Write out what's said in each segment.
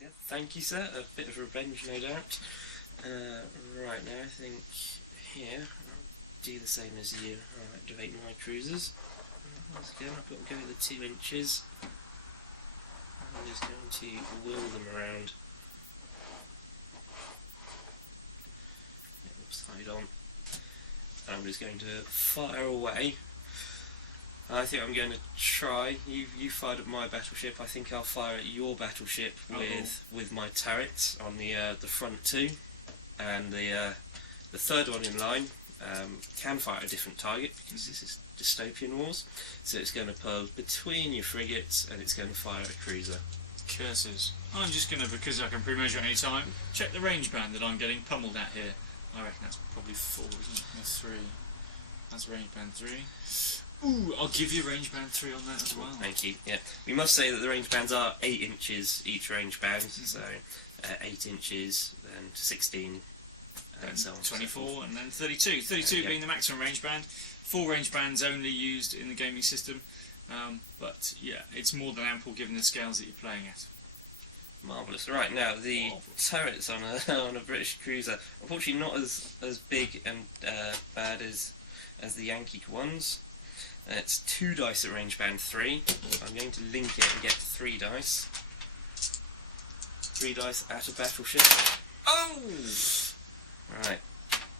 Yeah, thank you, sir. A bit of revenge, no doubt. Right, now I think here, I'll do the same as you. I'll activate my cruisers. Once again, I've got to go the 2 inches. I'm just going to wheel them around. Get them side on. And I'm just going to fire away. I think I'm going to try. You fired at my battleship. I think I'll fire at your battleship with my turrets on the front 2, and the third one in line can fire at a different target because this is Dystopian Wars. So it's going to pull between your frigates and it's going to fire at a cruiser. Curses! I'm just going to, because I can pre-measure at any time, check the range band that I'm getting pummeled at here. I reckon that's probably 4, isn't it? That's 3. That's range band 3. Ooh, I'll give you range band 3 on that as well. Thank you. Yeah, we must say that the range bands are 8 inches each range band, so 8 inches, then 16, and so on. 24, and then 32. 32 being the maximum range band. 4 range bands only used in the gaming system, but yeah, it's more than ample given the scales that you're playing at. Marvellous. Right, now the turrets on a British cruiser, unfortunately not as big and bad as the Yankee ones. It's 2 dice at range band 3. I'm going to link it and get 3 dice. 3 dice at a battleship. Oh! Right.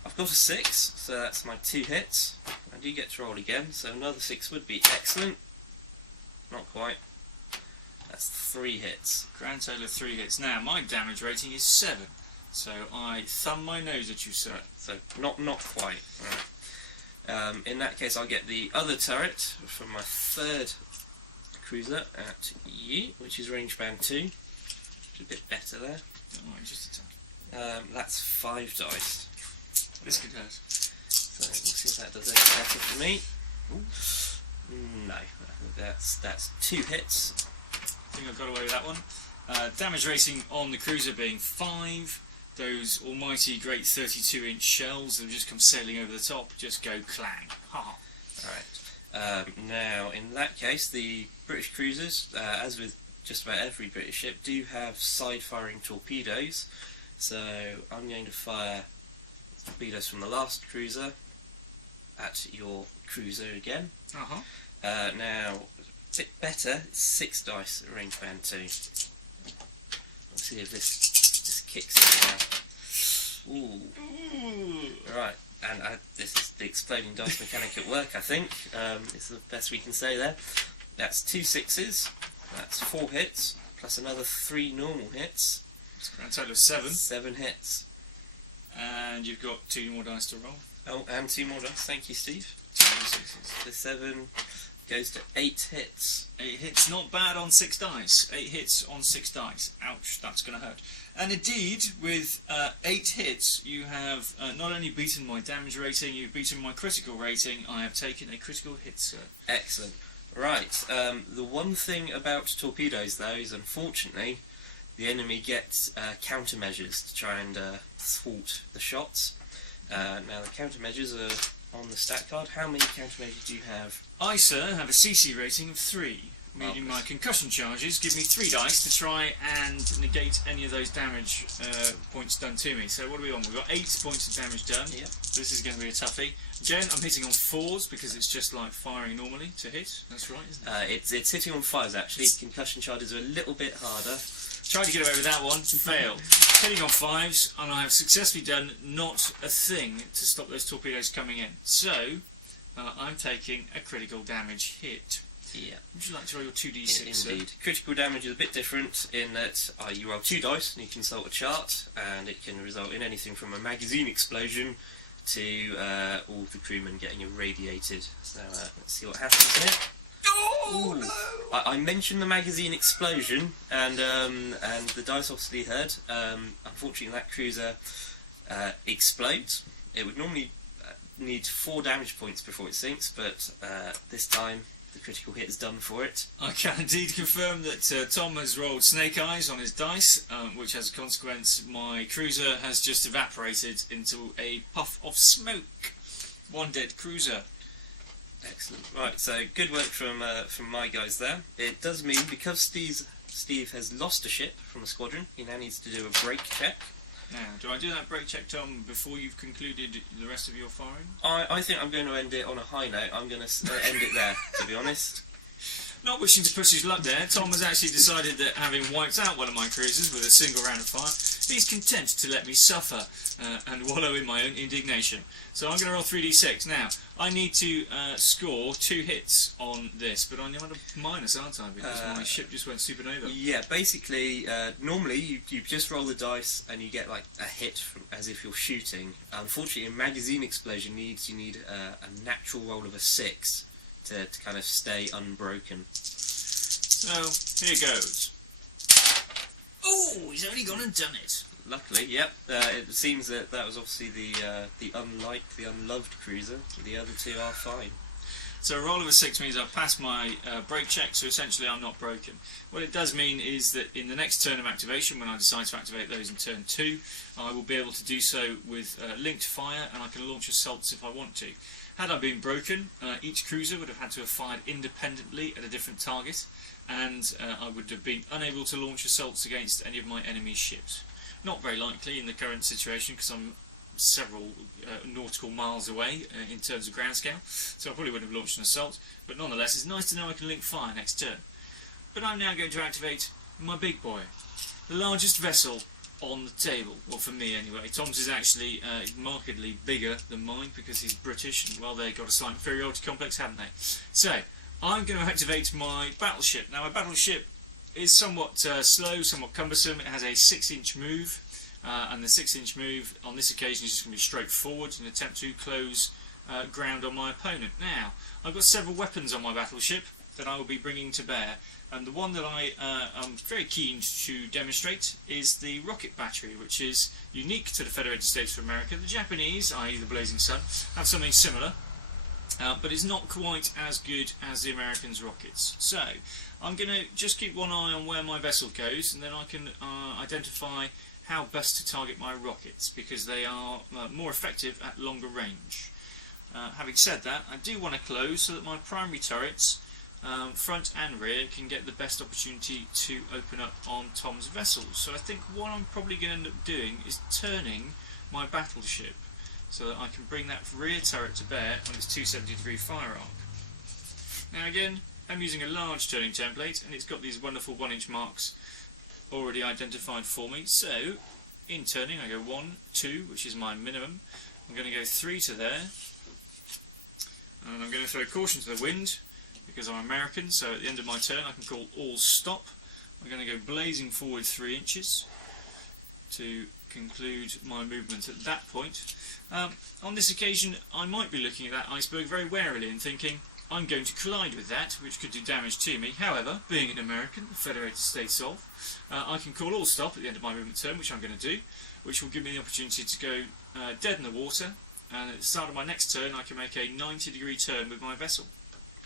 I've got a 6, so that's my 2 hits. I do get to roll again, so another 6 would be excellent. Not quite. That's 3 hits. Grand total of 3 hits. Now, my damage rating is 7, so I thumb my nose at you, sir. Right, so not quite. Right. In that case, I'll get the other turret from my 3rd cruiser at you, which is range band 2. Which is a bit better there. Alright, just a time. That's 5 dice. This could hurt. So we'll see if that does any better for me. Ooh. No, that's 2 hits. I think I've got away with that one. Damage rating on the cruiser being 5. Those almighty great 32-inch shells that have just come sailing over the top just go clang. Ha! Alright. Now, in that case, the British cruisers, as with just about every British ship, do have side-firing torpedoes. So I'm going to fire torpedoes from the last cruiser at your cruiser again. Now, a bit better, it's 6 dice at range band 2. Let's see if this kicks in now. Ooh. Right, and this is the exploding dice mechanic at work, I think. It's the best we can say there. That's 2 6s, that's 4 hits, plus another 3 normal hits. It's a grand total of 7. 7 hits. And you've got 2 more dice to roll. Oh, and 2 more dice, thank you, Steve. 2 6s. The 7 goes to 8 hits. 8 hits, not bad on 6 dice. 8 hits on 6 dice. Ouch, that's going to hurt. And indeed, with 8 hits, you have not only beaten my damage rating, you've beaten my critical rating. I have taken a critical hit, sir. Excellent. Right, the one thing about torpedoes, though, is unfortunately the enemy gets countermeasures to try and thwart the shots. Now, the countermeasures are on the stat card. How many countermeasures do you have? I, sir, have a CC rating of 3, meaning my concussion charges give me 3 dice to try and negate any of those damage points done to me. So what are we on? We've got 8 points of damage done. Yep. This is going to be a toughie. Again, I'm hitting on 4s because it's just like firing normally to hit. That's right, isn't it? It's hitting on 5s, actually. Concussion charges are a little bit harder. Tried to get away with that one, failed. Hitting on 5s, and I have successfully done not a thing to stop those torpedoes coming in. So, I'm taking a critical damage hit. Yeah. Would you like to roll your 2d6? Indeed. Critical damage is a bit different in that you roll 2 dice and you consult a chart, and it can result in anything from a magazine explosion to all the crewmen getting irradiated. So let's see what happens here. Oh no! I mentioned the magazine explosion, and the dice obviously heard. Unfortunately, that cruiser explodes. It would normally need 4 damage points before it sinks, but this time the critical hit is done for it. I can indeed confirm that Tom has rolled snake eyes on his dice, which as a consequence my cruiser has just evaporated into a puff of smoke. 1 dead cruiser. Excellent. Right, so good work from my guys there. It does mean, because these Steve has lost a ship from a squadron. He now needs to do a break check. Now, do I do that break check, Tom, before you've concluded the rest of your firing? I think I'm going to end it on a high note. I'm going to end it there, to be honest. Not wishing to push his luck there, Tom has actually decided that having wiped out one of my cruisers with a single round of fire, he's content to let me suffer and wallow in my own indignation. So I'm going to roll 3d6. Now, I need to score 2 hits on this, but I'm on a minus, aren't I? Because my ship just went supernova. Yeah, basically, normally you just roll the dice and you get like a hit as if you're shooting. Unfortunately, in magazine explosion, you need a natural roll of a 6 to kind of stay unbroken. So, here goes. Oh, he's only gone and done it. Luckily, yep. It seems that was obviously the unloved cruiser. The other 2 are fine. So a roll of a 6 means I've passed my break check, so essentially I'm not broken. What it does mean is that in the next turn of activation, when I decide to activate those in turn 2, I will be able to do so with linked fire, and I can launch assaults if I want to. Had I been broken, each cruiser would have had to have fired independently at a different target, and I would have been unable to launch assaults against any of my enemy's ships. Not very likely in the current situation, because I'm several nautical miles away in terms of ground scale, so I probably wouldn't have launched an assault, but nonetheless it's nice to know I can link fire next turn. But I'm now going to activate my big boy, the largest vessel on the table, well for me anyway. Tom's is actually markedly bigger than mine because he's British, and well, they got a slight inferiority complex, haven't they? So I'm going to activate my battleship. Now my battleship is somewhat slow, somewhat cumbersome. It has a 6-inch move, and the 6-inch move on this occasion is just going to be straight forward in an attempt to close ground on my opponent. Now I've got several weapons on my battleship that I will be bringing to bear, and the one that I am very keen to demonstrate is the rocket battery, which is unique to the Federated States of America. The Japanese, i.e. the Blazing Sun, have something similar, but it's not quite as good as the Americans' rockets. So I'm going to just keep one eye on where my vessel goes, and then I can identify how best to target my rockets, because they are more effective at longer range. Having said that, I do want to close so that my primary turrets, front and rear, can get the best opportunity to open up on Tom's vessels. So I think what I'm probably going to end up doing is turning my battleship so that I can bring that rear turret to bear on its 270-degree fire arc. Now again, I'm using a large turning template, and it's got these wonderful 1-inch marks already identified for me. So in turning I go 1, 2, which is my minimum. I'm going to go 3 to there, and I'm going to throw caution to the wind because I'm American, so at the end of my turn I can call all stop. I'm going to go blazing forward 3 inches to conclude my movement at that point. On this occasion I might be looking at that iceberg very warily and thinking, I'm going to collide with that, which could do damage to me. However, being an American, the Federated States of, I can call all stop at the end of my movement turn, which I'm going to do, which will give me the opportunity to go dead in the water, and at the start of my next turn I can make a 90-degree turn with my vessel.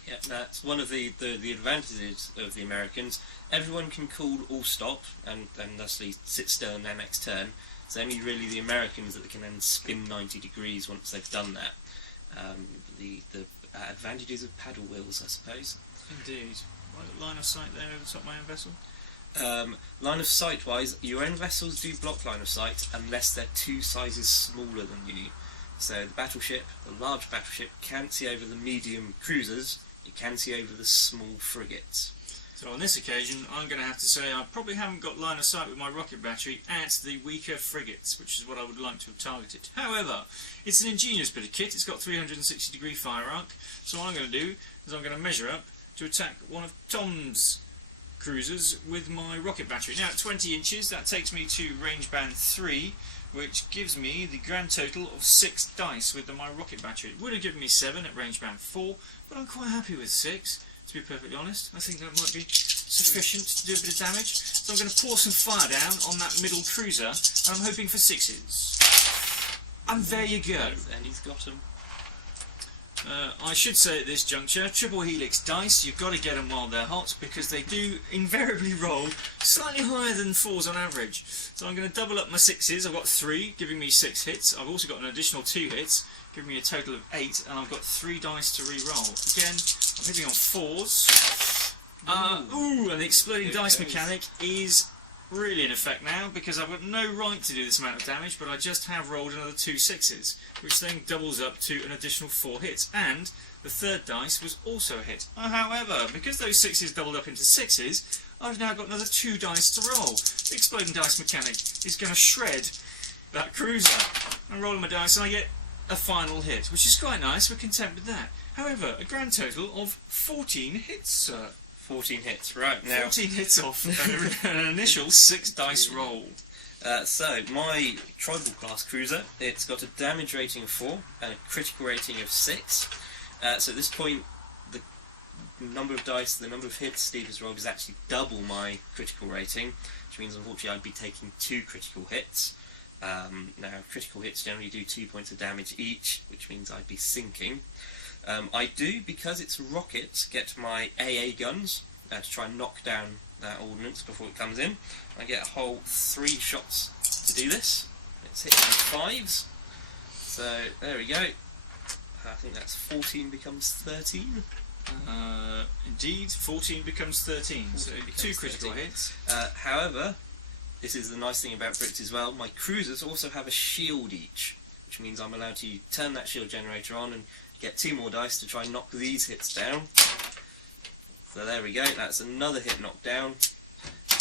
Yeah, that's one of the advantages of the Americans. Everyone can call all stop and thusly sit still in their next turn. It's only really the Americans that can then spin 90 degrees once they've done that. The advantages of paddle wheels, I suppose. Indeed. Line of sight there over the top of my own vessel? Line of sight wise, your own vessels do block line of sight unless they're 2 sizes smaller than you. So the battleship, the large battleship, can't see over the medium cruisers, it can see over the small frigates. So on this occasion I'm going to have to say I probably haven't got line of sight with my rocket battery at the weaker frigates, which is what I would like to have targeted. However, it's an ingenious bit of kit. It's got 360-degree fire arc, so what I'm going to do is I'm going to measure up to attack one of Tom's cruisers with my rocket battery. Now at 20 inches that takes me to range band 3, which gives me the grand total of 6 dice with my rocket battery. It would have given me 7 at range band 4, but I'm quite happy with 6. To be perfectly honest, I think that might be sufficient to do a bit of damage. So I'm going to pour some fire down on that middle cruiser, and I'm hoping for 6s. And there you go. And he's got them. I should say at this juncture, Triple Helix dice, you've got to get them while they're hot, because they do invariably roll slightly higher than 4s on average. So I'm going to double up my 6s. I've got 3, giving me 6 hits. I've also got an additional 2 hits, giving me a total of 8, and I've got 3 dice to re-roll. Again, I'm hitting on 4s. And the exploding dice mechanic is really in effect now, because I've got no right to do this amount of damage, but I just have rolled another 2 6s, which then doubles up to an additional 4 hits, and the third dice was also a hit. However, because those 6s doubled up into 6s, I've now got another 2 dice to roll. The exploding dice mechanic is going to shred that cruiser. I'm rolling my dice and I get a final hit, which is quite nice. We're content with that. However, a grand total of 14 hits, sir. 14 hits, right. Now 14 hits off an initial 6 dice roll. So, my tribal class cruiser, it's got a damage rating of 4 and a critical rating of 6. So at this point, the number of dice, the number of hits Steve has rolled is actually double my critical rating, which means unfortunately I'd be taking 2 critical hits. Now, critical hits generally do 2 points of damage each, which means I'd be sinking. I do, because it's rockets, get my AA guns to try and knock down that ordnance before it comes in. I get a whole 3 shots to do this. It's hit with 5s. So, there we go. I think that's 14 becomes 13. Indeed, 14 becomes 13. So 2 critical hits. However, this is the nice thing about Brits as well, my cruisers also have a shield each, which means I'm allowed to turn that shield generator on and get 2 more dice to try and knock these hits down. So there we go, that's another hit knocked down.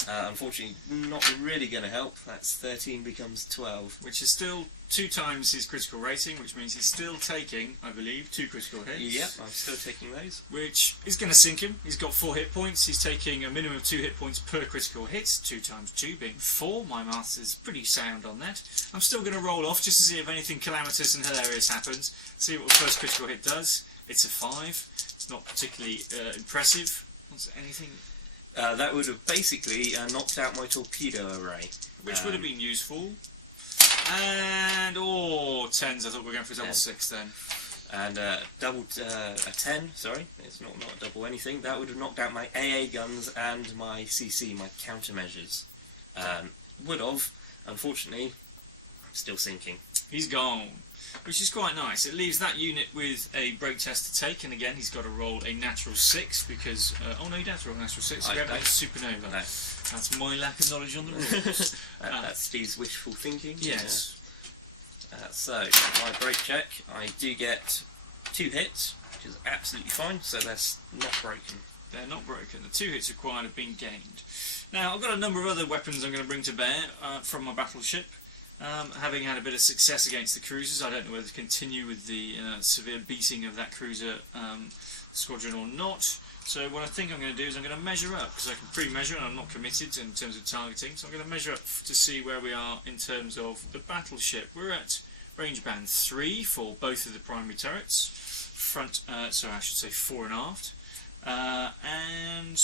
Unfortunately, not really going to help. That's 13 becomes 12. Which is still 2 times his critical rating, which means he's still taking, I believe, 2 critical hits. Yep, I'm still taking those. Which is going to sink him. He's got 4 hit points. He's taking a minimum of 2 hit points per critical hit. 2 times 2 being 4. My maths is pretty sound on that. I'm still going to roll off just to see if anything calamitous and hilarious happens. See what the first critical hit does. It's a 5. It's not particularly impressive. What's anything... that would have basically knocked out my torpedo array. Which would have been useful. And, 10s, I thought we were going for a double 6 then. And a 10, sorry, it's not a double anything. That would have knocked out my AA guns and my CC, my countermeasures. Would have, unfortunately, still sinking. He's gone. Which is quite nice. It leaves that unit with a break test to take, and again he's got to roll a natural 6 because... oh no, you don't have to roll a natural 6, we have a supernova. No. That's my lack of knowledge on the rules. That's Steve's wishful thinking. Yes. So, my break check, I do get 2 hits, which is absolutely fine, so they're not broken. They're not broken. The 2 hits required have been gained. Now, I've got a number of other weapons I'm going to bring to bear from my battleship. Having had a bit of success against the cruisers, I don't know whether to continue with the severe beating of that cruiser squadron or not. So what I think I'm going to do is I'm going to measure up, because I can pre-measure and I'm not committed in terms of targeting. So I'm going to measure up to see where we are in terms of the battleship. We're at range band 3 for both of the primary turrets, front, sorry, I should say fore and aft, and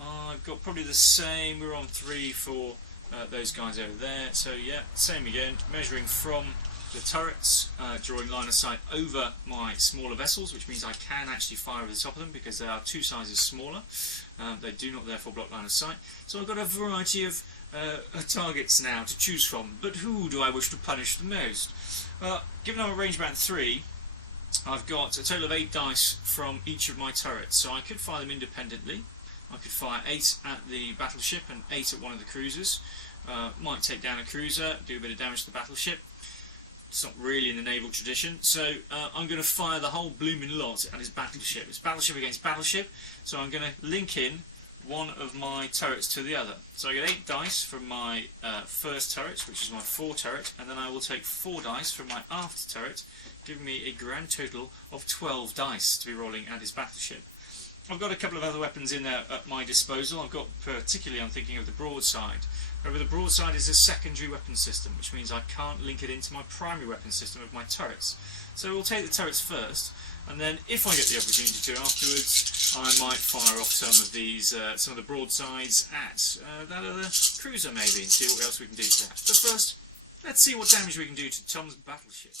I've got probably the same. We're on 3 for those guys over there, so yeah, same again, measuring from the turrets, drawing line of sight over my smaller vessels, which means I can actually fire over the top of them because they are 2 sizes smaller. They do not therefore block line of sight. So I've got a variety of targets now to choose from, but who do I wish to punish the most? Well, given I'm at range band 3, I've got a total of 8 dice from each of my turrets, so I could fire them independently. I could fire 8 at the battleship and 8 at one of the cruisers. Might take down a cruiser, do a bit of damage to the battleship. It's not really in the naval tradition, so I'm going to fire the whole blooming lot at his battleship. It's battleship against battleship, so I'm going to link in one of my turrets to the other. So I get 8 dice from my first turret, which is my fore turret, and then I will take 4 dice from my aft turret, giving me a grand total of 12 dice to be rolling at his battleship. I've got a couple of other weapons in there at my disposal. I've got, particularly I'm thinking of the broadside. However, the broadside is a secondary weapon system, which means I can't link it into my primary weapon system of my turrets. So we'll take the turrets first, and then if I get the opportunity to afterwards, I might fire off some of these, some of the broadsides at that other cruiser maybe, and see what else we can do to that. But first, let's see what damage we can do to Tom's battleship.